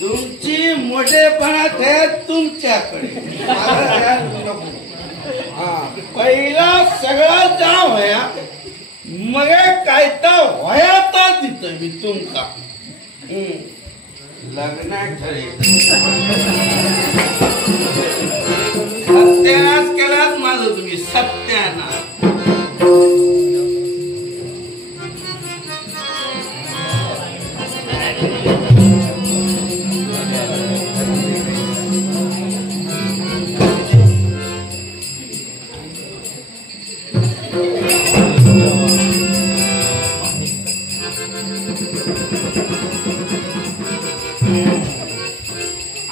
तुमची मोठेपणात आहे तुमच्याकडे. पहिला सगळा जाव होया मग काय तर होयाता तिथं मी तुमका लग्न ठरे सत्यानाश केलात माझं तुम्ही सत्यानाश.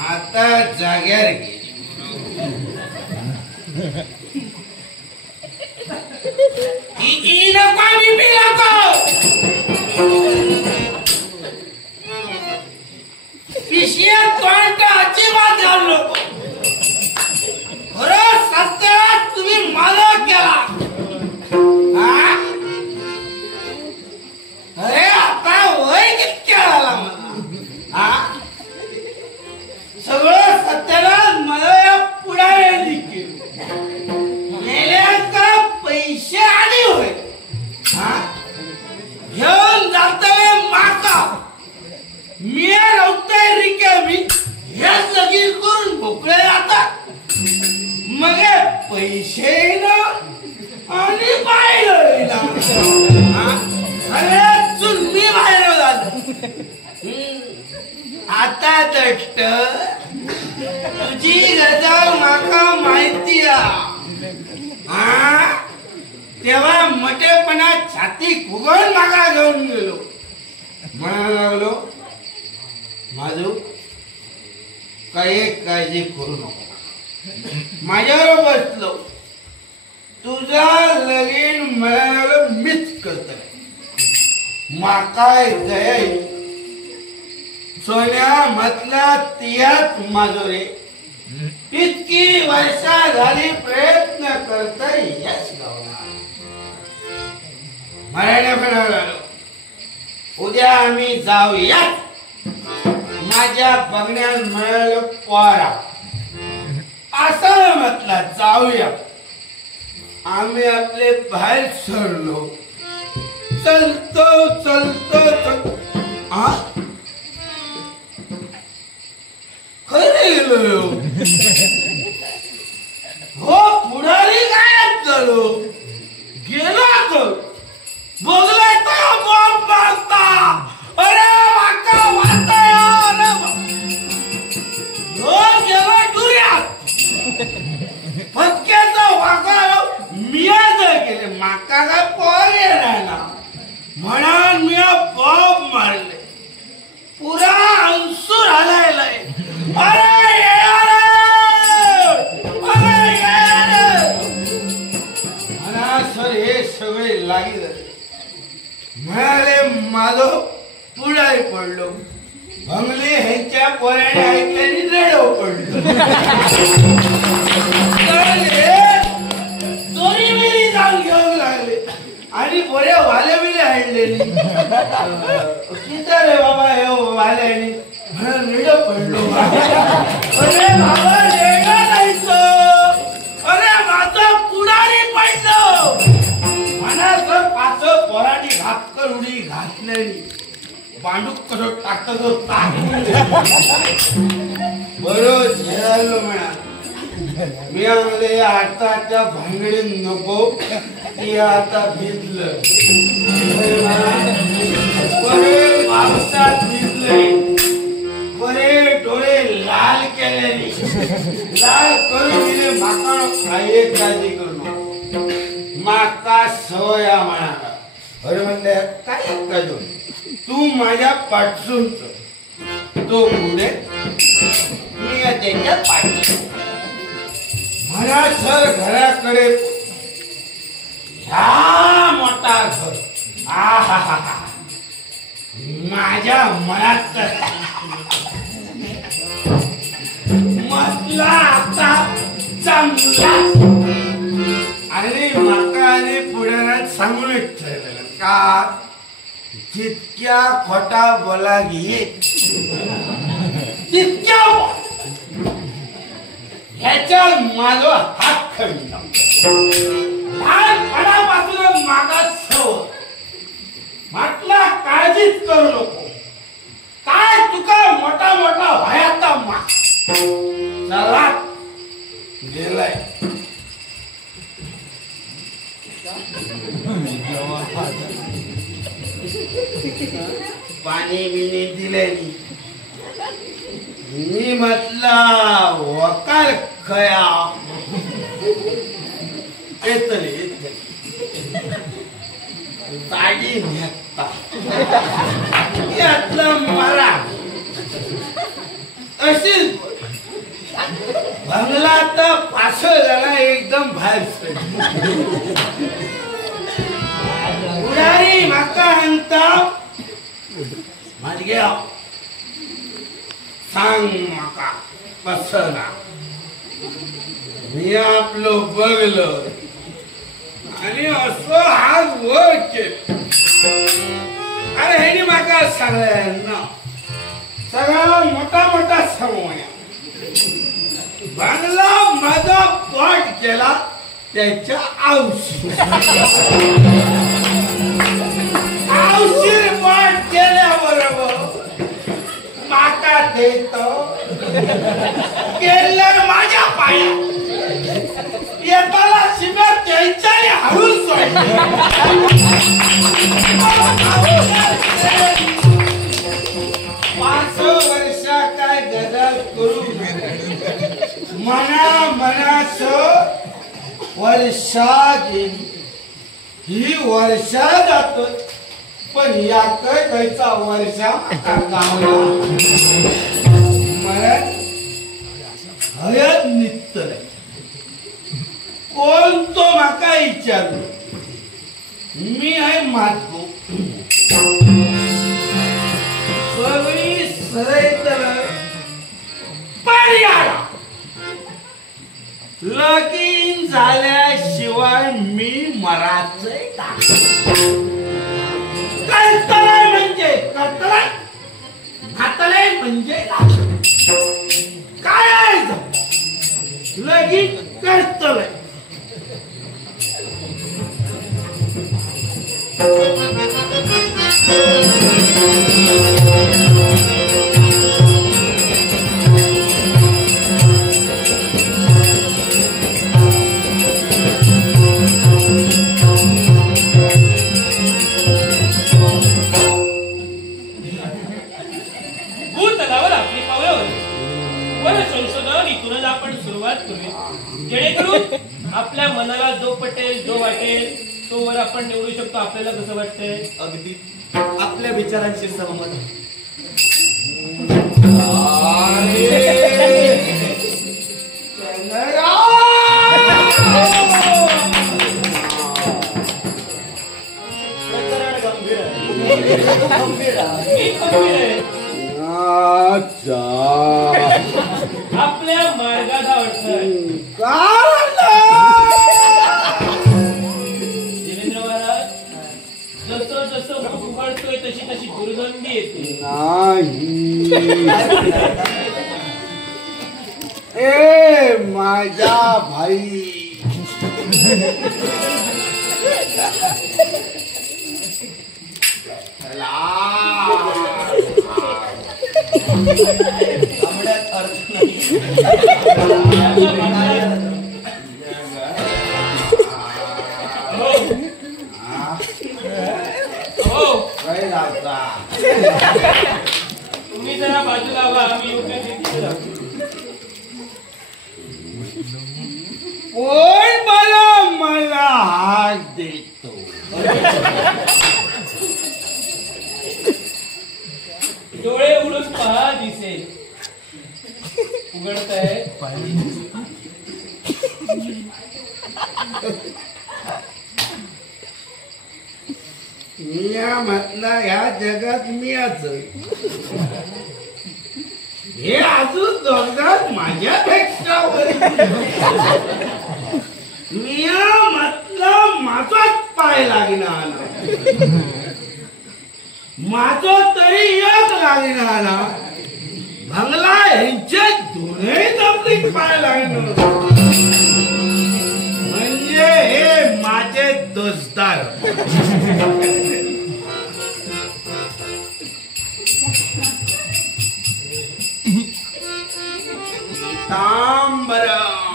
आता जाग्यार घे. पिशिया तोंड अजिबात जाऊ नको. खरं सत्यात तुम्ही मला केला. अरे आता वय कितक्या आला मला. सगळं सत्याला मला या पुढाऱ्यांनी केलं. मेल्याचा पैसे आले होय घेऊन जाताना माका मी रवताय रिकामी हेच लगीन करून भोकळे जातात. मग पैसे ना आणि बाहेर सगळ्यात चुन्नी बाहेर झालं. आता दष्ट तुझी गजाल माका माहिती तेव्हा मोठेपणा छाती फुगवून मागा घेऊन गेलो. म्हणायला लागलो माझू काही काळजी करू नको. माझ्यावर बसलो तुझा लगीन म्हणायला मीच करत माकाय गय सोन्या म्हटला तियात माजोरे इतकी वर्षा झाली प्रयत्न करता यश गावला. म्हणायला म्हणाला उद्या आम्ही जाऊयात माझ्या बघण्यात मिळालं पोरा असं म्हटलं. जाऊया. आम्ही आपले बाहेर सरलो. चलतो चलतो खरे गेलो हो पुढारी गायब झालो. गेलो तो बघलाय तो बॉम्ब मारता. अरे वाका वाचा गेलो दुर्यात फटक्याचा वाका मियाच गेले. माका काय पोर येणार ना म्हणून मी बॉम्ब मारले. पुरा अंसूर हलायलाय. अरे सर हे सगळे लागले म्हणाले माझो पुढारी पडलो. भंगले ह्यांच्या पोराने ऐकल्याने रेडो पडलो. चोरी बिरी जाऊन घेऊन लागले आणि बऱ्या वाले बिले आणले. किती रे बाबा हे वाल्याने म्हणून रेडो पडलो. अरे बाबा रेडो नाही तो. अरे माझा पुढारी पडलो. म्हणा सर पाच पोराडी घातकर उडी घातलेली बांडूक कसं टाकतो बरोबर झेलो म्हणा. मी म्हणले आताच्या भांगडीत नको की आता भिजलं बरे पावसात भिजले बरे डोळे लाल केलेले लाल करून दिले. माका काही काळजी करू माका सवया म्हणा. अरे म्हणले काय काजू तू माझ्या पाठसून तो पुढे मी त्याच्या पाठी म्हणा. सर घराकडे ह्या मोठा घर माझ्या मनात म्हटला आता चांगला आणि माका आणि पुढ्यात सांगूनच ठेवलेलं का जितक्या खोटा बोला घे तितक्या ह्याच्या माझा हात खंड लहानपणापासून मागास सव म्हटला काळजीच करू नको काय तुका मोठा मोठा व्हायाचा मा चला गेलाय पाणी बिणी दिले मी म्हटला वकार खया येतले साडी नेता यातलं मरा अशीच बंगला तर पासळ झाला एकदम बाहेर उडारी माका हंता माझे सांग माका कसं मी आपलं बघलं आणि असं हात वर केलं अरे हे माका सगळ्यांना सगळा मोठा मोठा समूह बांगला माझा पाठ केला त्याच्या औषध पाठ केल्याबरोबर माका देतो केलं माझ्या पाया येताला शिव्या त्यांच्याने हळूच 5 वर्षा काय गदल करू मनास वर्षा गेली ही वर्षा जात पण या कैचा वर्षा हयात निघत नाही कोण तो माका विचारू मी आहे मातू सगळी सरळ पर्याय लगीन झाल्याशिवाय मी मरायचंय कळतलंय म्हणजे कळतलंय घातलंय म्हणजे काय लगीन कळतलंय जेणेकरून आपल्या मनाला जो पटेल जो वाटेल तो वर आपण निवडू शकतो. आपल्याला कसं वाटतंय अगदी आपल्या विचारांशी सहमत आपल्या मार्गात आवडतंय देवेंद्र महाराज. जसं जसं उघडतोय तशी तशी दुर्गंधी येते. ए माझा भाई अर्थ नाही. तुम्ही जरा बाजूला व्हा. आम्ही कोण मला हात देतो डोळे उडून पहा दिसेल. उघडतंय मिया म्हटला ह्या जगात मियाच हे अजून दोघात माझ्यापेक्षा वरी मिया मतलब माझाच पाय लागीना माझो तरी एक लागीना ना भंगला ह्यांचे दोन्ही तबलीग पाय लागीन म्हणजे हे माझे दोस्तार तांबरम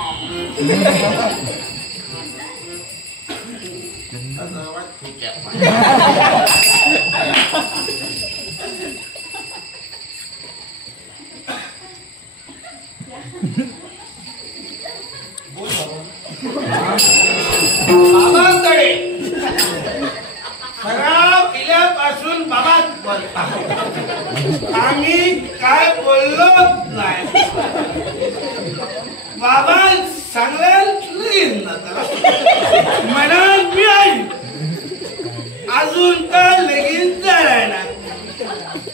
बाबांकडे सराव केल्यापासून बाबाच बोलता आम्ही काय बोललोच नाही बाबा सांगेल ना त्याला म्हणून मी आई अजून का लगीन जायला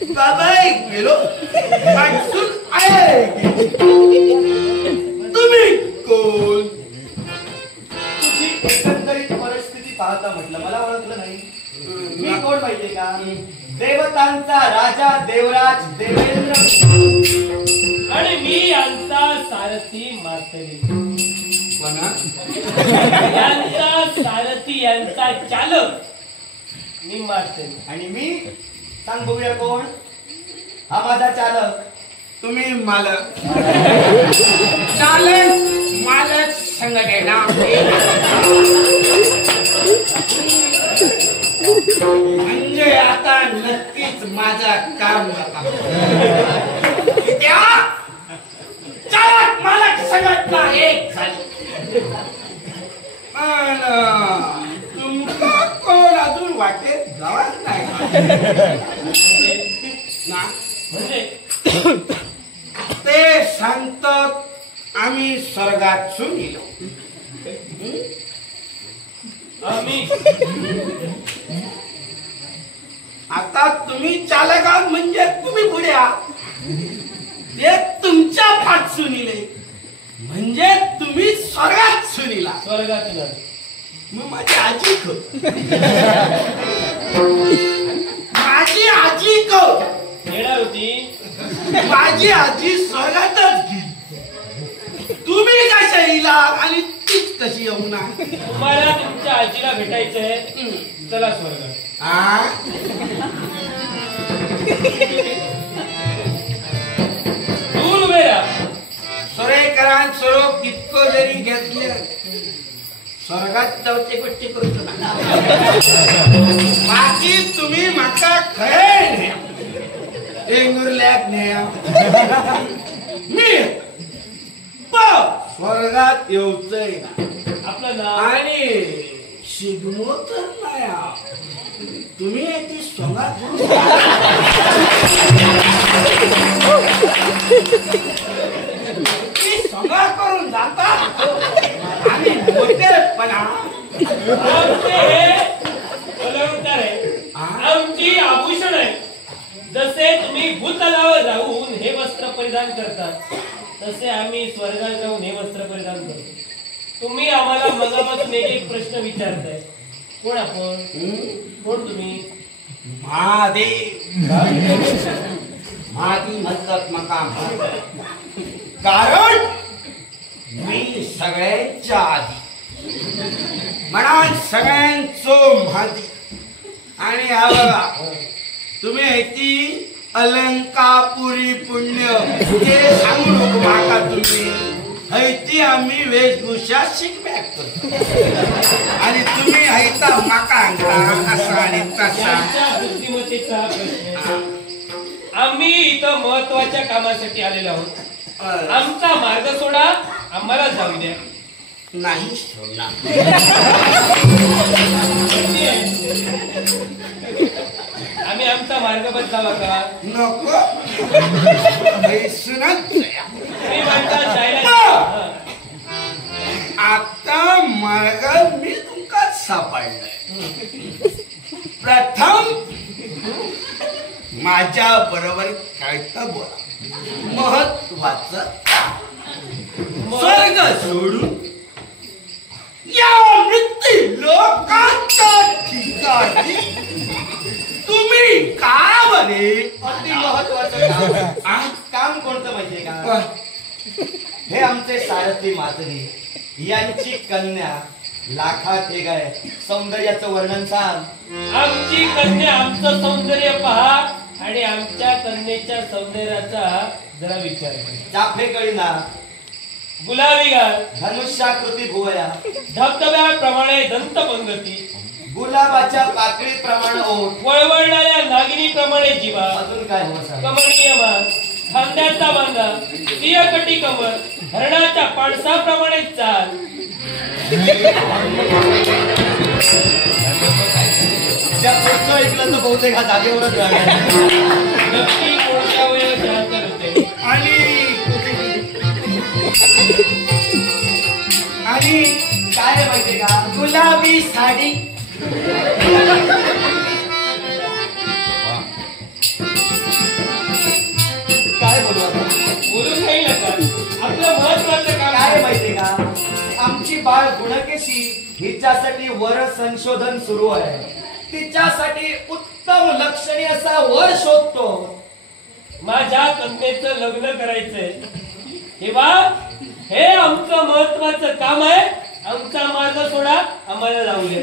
बाबा गेलो पाठसून आहे तुम्ही कोण तुझी एकंदरीत परिस्थिती पाहता म्हटलं मला ओळखलं नाही मी कोण माहितीये का देवतांचा राजा देवराज देवेंद्र आणि मी यांचा सारथी मातरी यांचा सारथी यांचा चालक मी मातरी आणि मी सांग बघूया कोण हा माझा चालक तुम्ही मालक चालक मालक संग घेणार म्हणजे आता नक्कीच माझा काम चालक मालक सगळ्यातला एक झाले पण तुमका कोण अजून वाटेत गावात नाही ना म्हणजे ते सांगतात आम्ही स्वर्गातून गेलो आम्ही आता तुम्ही चालक आहात म्हणजे तुम्ही पुढे आहात ते तुमच्या पाठ सुनिले म्हणजे तुम्ही स्वर्गात सुनिला स्वर्गातून मग माझी आजी माझी आजी येणार होती माझी आजी स्वर्गातच गेली तुम्ही कशा येला आणि तीच कशी येऊ ना तुम्हाला तुमच्या आजीला भेटायचंय चला स्वर्गात दूर उभे राहा सोरेकरान स्वरूप कितको जरी घेतले स्वर्गात चौथी गोष्टी करूच ना बाकी तुम्ही माका खरे एंगुर्ल्याक न्या मी स्वर्गात येऊचंय आपलं नाव आणि शिगमो तर नाही तुम्ही ती स्वर्गात सगळा करून जाता आणि मोठेपणा आमचे हे अलंकार आहे आमची आभूषण आहे जसे तुम्ही भूतलावर जाऊन हे वस्त्र परिधान करतात तसे आम्ही स्वर्गात जाऊन हे वस्त्र परिधान करतो तुम्ही आम्हाला मगापासून एक एक प्रश्न विचारताय कोण आपण कोण तुम्ही महादेव महादेव म्हणतात मका कारण मी सगळ्यांच्या आधी म्हणा सगळ्यांचो महादेव आणि हा बघा तुम्ही ती अलंकापुरी पुण्य हे सांगू नको माका तुम्ही हैती आम्ही वेशभूषा शिकबॅक करतो आणि तुम्ही हैता माका आणता असा आणि तसा यांच्या बुद्धिमत्तेचा प्रश्न आम्ही इथं महत्वाच्या कामासाठी आलेलो आहोत आमचा मार्ग सोडा आम्हाला जाऊ द्या नाही सोडणार आम्ही आमचा मार्ग बदलावा का नको सुनत मी म्हणता जायला आता मार्ग मी तुमका सापडलाय प्रथम माझ्या बरोबर काय तर बोला महत्वाचं स्वर्ग सोडून या वृत्ती लोकांच्या ठिकाणी तुम्ही का बरे अति महत्वाचं काम कोणतं माहितीये का? हे आमचे सारथी मातरी यांची कन्या लाखात एक आहे. सौंदर्याचं वर्णन सांग. आमची कन्या आमचं सौंदर्य पहा आणि आमच्या कन्येच्या सौंदर्याचा जरा विचार करा. चाफे कळीना, गुलाबी गाल, धनुष्याकृती भुवया, धबधब्याप्रमाणे दंतपंगती, गुलाबाच्या पाकळीप्रमाणे ओठ, वळवळणाऱ्या नागिनीप्रमाणे जीवा, अजून काय हवं सांग? कमनीय मान, खांद्याचा बांधा, सिंहकटी कमर, हरणाच्या पाणसाप्रमाणे चाल. त्या पुढचं ऐकलं तर बहुतेक हा जागेवरच राहणार. नक्की कोणत्या वेळेस जास्त होते. आणि काय माहितीये का? गुलाबी साडी, काय बोलू आता? बोलून नाही नका. आपलं महत्वाचं काम काय माहितीये का? आमची बाळ गुणकेशी हिच्यासाठी वर संशोधन सुरू आहे. तिच्यासाठी उत्तम लक्षणी असा वर शोधतो. माझ्या कन्येचं लग्न करायचंय तेव्हा हे आमचं महत्वाचं काम आहे. आमचा मार्ग सोडा, आम्हाला जाऊ दे.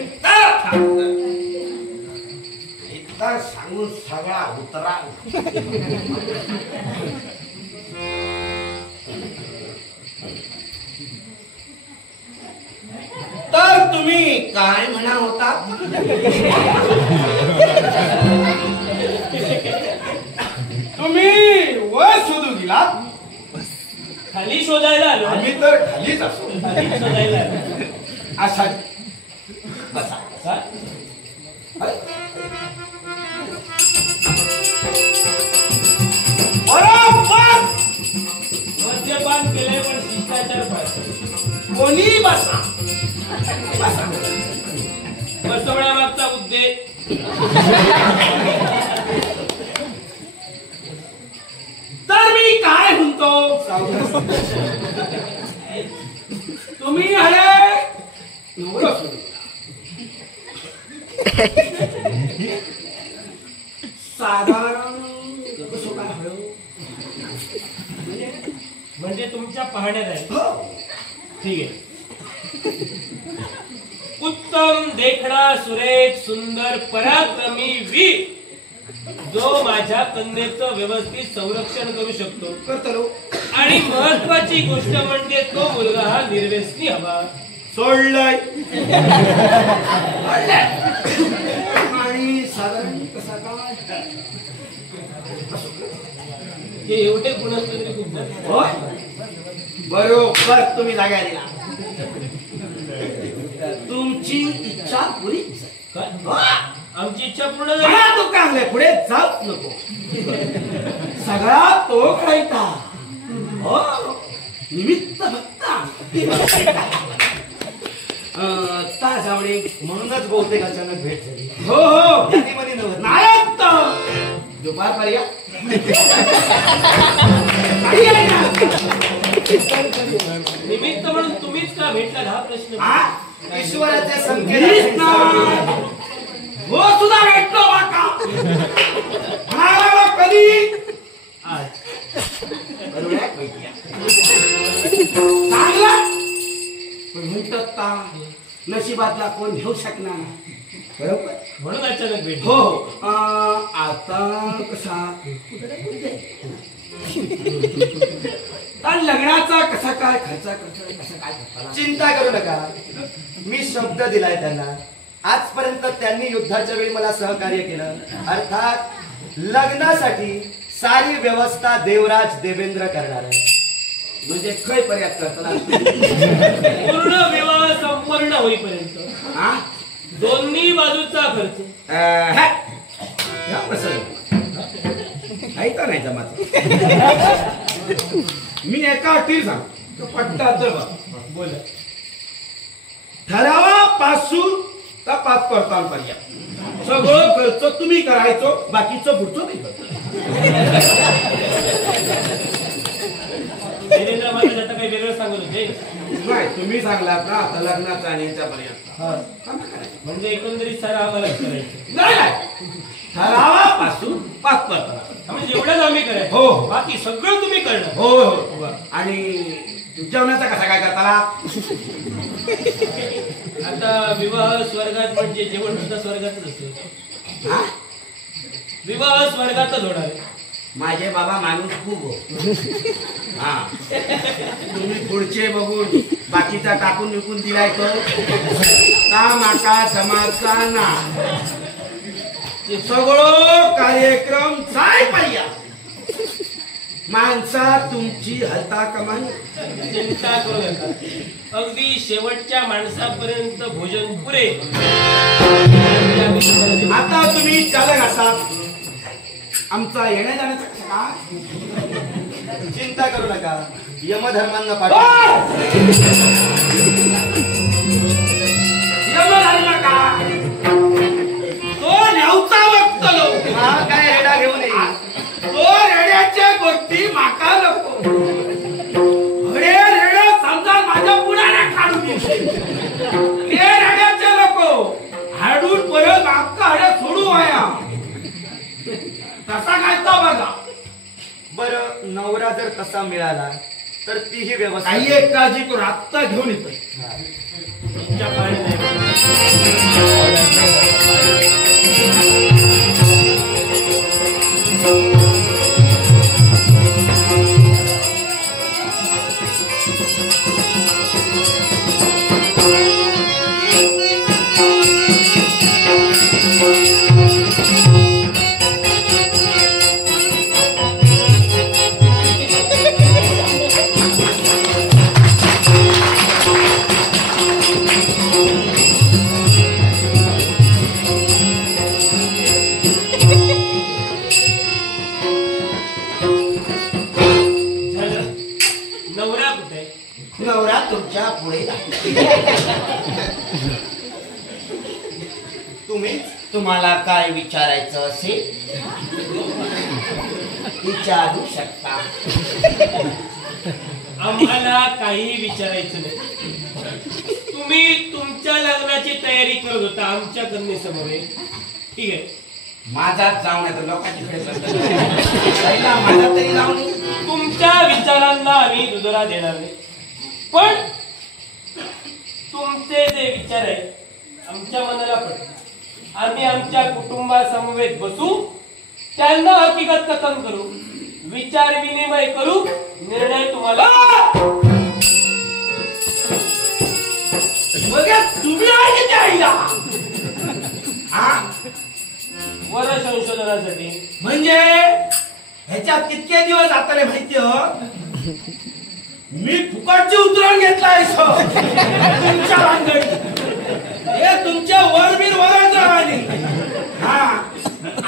एकदा सांगून सगळा उतरा. तर तुम्ही काय म्हणा होता? तुम्ही वर शोधू दिलात. खाली शोधायला आलो. आम्ही तर खालीच असो. खाली शोधायला आलो. असा बसा. का? बरोबर मद्यपान केलंय पण शिष्टाचार पाळतो. कोणी बसा. बसा. बसवण्यामागचा उद्देश तर मी काय म्हणतो? तुम्ही अरे नवरा सोडून साधारण कसं काय हळू म्हणजे तुमच्या पाहण्यात आहे. हो. ठीक आहे. उत्तम, देखणा, सुरेख, सुंदर, पराक्रमी वीर जो माझ्या कन्येचं व्यवस्थित संरक्षण करू शकतो. करतो. आणि महत्वाची गोष्ट म्हणजे तो मुलगा हा निर्व्यसनी हवा. सोडलंय. आणि साधारण कसा काय? हे एवढे गुण असले तरी खूप झाले. होय बरोबर तुम्ही जागा दिला. तुमची इच्छा पुरी काय? आमची इच्छा पूर्ण झाली. मला तो कांगले पुढे जाऊच नको. सगळा तो खायचा. हो निमित्त बघता ताजावडे म्हणूनच बहुतेक अचानक भेट झाली. हो हो यादीमध्ये नव्हतं. नायक दुपार पर्या निमित्त म्हणून तुम्हीच का भेटला हा प्रश्न. ईश्वराचे संकेत हो सुद्धा भेटलो बाका. म्हणाला कधी आज चांगला पण म्हणतात का नशिबातला कोण घेऊ शकणार नाही. बरोबर म्हणून अचानक भेट. हो आता कसा लग्नाचा कसा काय खर्च कसा काय करता. चिंता करू नका. मी शब्द दिलाय त्यांना. आजपर्यंत त्यांनी युद्धाच्या वेळी मला सहकार्य केलं. अर्थात लग्नासाठी सारी व्यवस्था देवराज देवेंद्र करणार आहे. म्हणजे खय पर्याय करताना पूर्ण विवाह संपन्न होईपर्यंत दोन्ही बाजूचा खर्च. ऐका नाही जमात. मी एका अटीर सांगतो पट्टा तर बोल. ठरावापासून तर 5 पर्यंत सगळं खर्च तुम्ही करायचो. बाकीचं पुढचं नाही करतो. देवेंद्र महाराज आता काही वेगळं सांगत होते. नाही तुम्ही सांगलात ना आता लग्नाचा आणि याच्यापर्यंत हा. म्हणजे एकंदरीत सारा आम्हालाच करायचं. नाही ठरावापासून पाचपर्यंत म्हणजे एवढंच आम्ही करायचं. हो. बाकी सगळं तुम्ही करणार. हो हो आणि जेवणाचा कसा काय करताला? आता विवाह स्वर्गात म्हणजे जेवण सुद्धा स्वर्गातच असेल. हा? विवाह स्वर्गातच होणार आहे. माझे बाबा माणूस खूप हो. हा तुम्ही पुढचे बघून बाकीचा टाकून विकून दिलाय तो ता माका जमाचा ना सगळं कार्यक्रम जाय पाहिजे. माणसा तुमची हलता कमाई चिंता करू नका. अगदी शेवटच्या माणसापर्यंत भोजन पुरे. आता तुम्ही चालक असाल आमचा येण्या जाण्याचा कसा का? चिंता करू नका, यमधर्मांना पाठवा. यमधर्म का? तो न्यावचा वक्तलो. हा काय रेडा घेऊन ये. तो रेड्याच्या गोष्टी माका नको. रेड्या समजा माझ्या पुढाऱ्या काढून घेतले. हे रेड्याचे नको हाडून परत मागचा हाड्या सोडू व्हाया. तसा काय तो बघा. बरं नवरा जर तसा मिळाला तर तीही व्यवस्था. काही एक काळजी करू आत्ता घेऊन येतोय. तुमच्या पाणी नाही. नवरा कुठे? नवरा तुमच्या पुढे तुम्हीच तुम्हाला काय विचारायचं असेल विचारू शकता. आम्हाला काही विचारायचं नाही. तुम्ही तुमच्या लग्नाची तयारी करत होता आमच्या कन्येसमोर. ठीक आहे. माझा जाऊन येतो लोकांच्याकडे पहिला माझा तरी जाऊन. तुमच्या विचारांना आम्ही दुजोरा देणार नाही. पण तुमचे जे विचार आहेत आमच्या मनाला पडतात. आम्ही आमच्या कुटुंबासमवेत बसू, त्यांना हकीकत कथन करू, विचार विनिमय करू, निर्णय तुम्हाला. तुम्ही आहे त्या आईला वर संशोधनासाठी. म्हणजे ह्याच्यात कितके दिवस जाताले माहिती हो. मी फुकटची उतरवून घेतलाय तुमच्या भानगडीत. हे तुमच्या वरबीर वरच राहिली. हा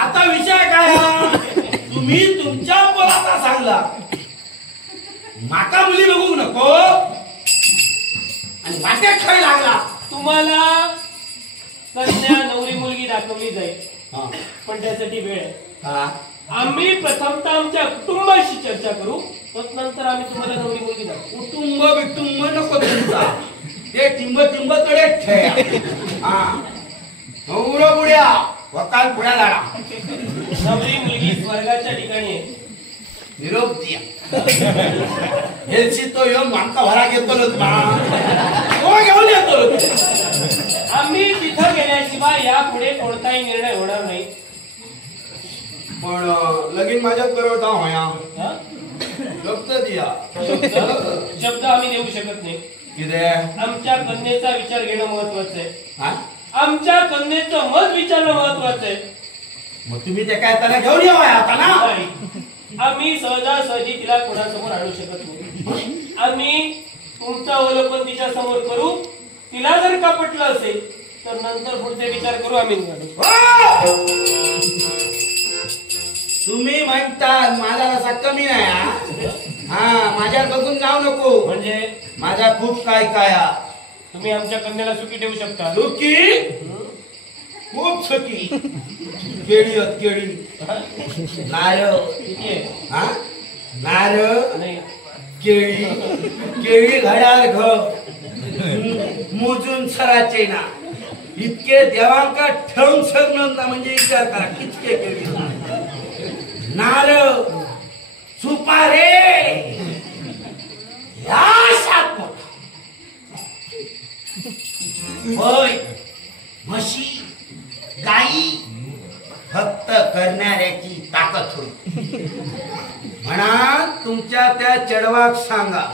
आता विषय काय हा? तुम्ही तुमच्या पोराचा सांगला माका मुली बघू नको आणि वाटेत खेळ लागला. तुम्हाला कन्या नवरी मुलगी दाखवली जाईल. पण त्यासाठी वेळ आहे. हा आम्ही प्रथमतः आमच्या कुटुंबाशी चर्चा करू, नंतर आम्ही तुम्हाला नवरी मुलगी दाखवू. कुटुंब बिटुंब नको तुमचा. ते टिंब टिंब कडे ठेवा. हा नवरा बुड्या वकाल पुढ्या लाडा. नवरी मुलगी स्वर्गाच्या ठिकाणी आहे. निरोप द्या. हेलशी तो येऊन आमचा भरा घेतो तो घेऊन येतो. आम्ही तिथं गेल्याशिवाय यापुढे कोणताही निर्णय होणार नाही. पण लगीन माझ्यात करवता होया. हा? लक्ष द्या. शब्द आम्ही देऊ शकत नाही. किती आमच्या कन्येचा विचार घेणं महत्वाचं आहे. हा आमच्या कन्येचं मत विचारणं महत्वाचं आहे. मग तुम्ही ते काय त्याला घेऊन येऊ आता ना. नाही. आम्ही सहजासहजी तिला कोणासमोर आणू शकत नाही. आम्ही तुमचं अवलोकन तिच्या समोर करू. तिला जर का पटलं असेल तर नंतर पुढचे विचार करू आम्ही. तुम्ही म्हणतात माझा रसा कमी नाही. हा माझ्या बघून जाऊ नको. म्हणजे माझा खूप काय काय. तुम्ही आमच्या कन्याला सुखी ठेवू शकता. सुखी खूप सुखी. केळी केळी नारळ. किती आहे? हा नारळ नाही केळी केळी घड्याळ घ मोजून सराचे ना इतके देवांका ठेवून सगळं म्हणजे विचार करा कितके केळी नारळ सुपारे या सात होय म्हशी गाई फक्त करणाऱ्याची ताकद होईल म्हणा तुमच्या त्या चढवाक सांगा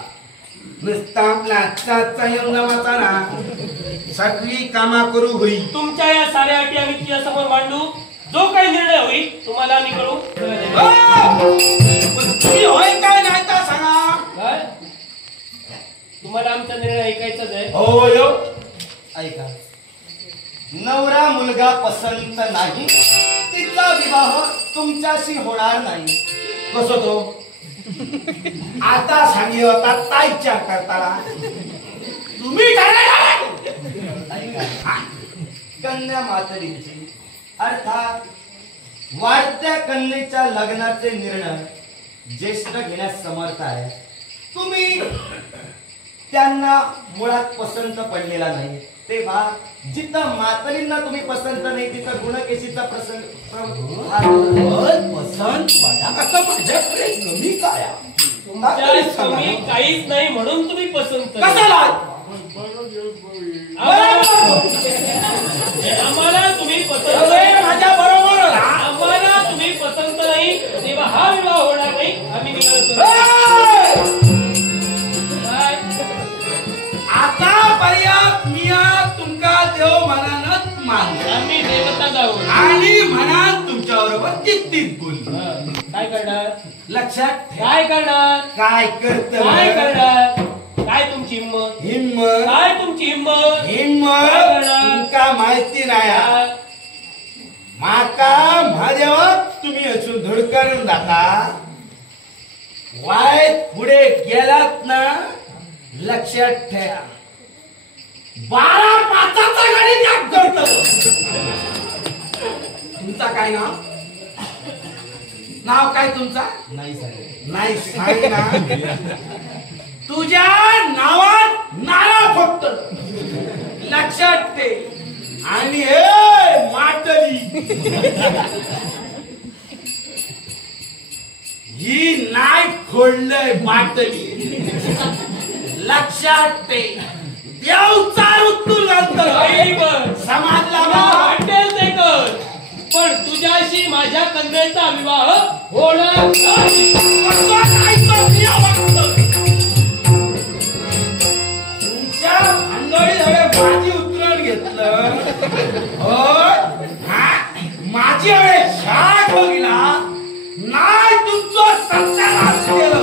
नुसता आपला आजचा यंगमाचा ना सगळी कामा करू होईल तुमच्या या साऱ्या अटी आम्ही तुझ्या समोर मांडू जो काही निर्णय होईल तुम्हाला आम्ही कळू तुम्ही होय काय नाही तर सांगा काय तुम्हाला आमचा निर्णय ऐकायचाच आहे हो यो ऐका नवरा मुलगा पसंत नाही तिचा विवाह तुमच्याशी होणार नाही कसं तो आता सांगी होता ताईच्या करताना तुम्ही ऐका कन्या मातरीची अर्थात वाढत्या कन्येच्या लग्नाचे निर्णय ज्येष्ठ घेण्यास समर्थ आहे तुम्ही त्यांना मुळात पसंत पडलेला नाही तेव्हा जिथं मातरींना तुम्ही पसंत नाही तिथं गुणकेशीचा प्रसंग पसंत माझ्या कसं माझ्याकडे कमी काय तुम्ही काहीच नाही म्हणून तुम्ही पसंत कशाला आम्हाला तुम्ही पसंत माझ्या बरोबर आम्हाला तुम्ही पसंत नाही तेव्हा हा विवाह होणार नाही आम्ही निघालो आता पर्यात मिया तुमका देव मनानच मान आम्ही देवता जाऊ आणि मनात तुमच्या बरोबर चित्तीत बोल काय करणार लक्षात काय करणार काय काय करणार काय तुमची हिंमत हिम्मत काय तुमची हिंमत हिम्मत तुमका माहिती नाही माका महादेवात तुम्ही असून धडकारून जाता वाईट पुढे गेलात ना लक्षात ठेवा 12-5चा गणित याद करतो तुमचा काय नाव काय तुमचा नाही सांगेल नाही सांग ना तुझ्या नावात नारा फक्त लक्षात ठेव आणि हे माटली ही नाही फोडलंय माटली लक्षात ठेव देवचा ऋतू नंतर समाजला वाटेल ते कर पण तुझ्याशी माझ्या कन्येचा विवाह होणार नाही तुमच्या भानगडी हवे माझी उतरण घेतलं माझी हवे शाळा बघितला नाही तुमचं सत्यानाश केलं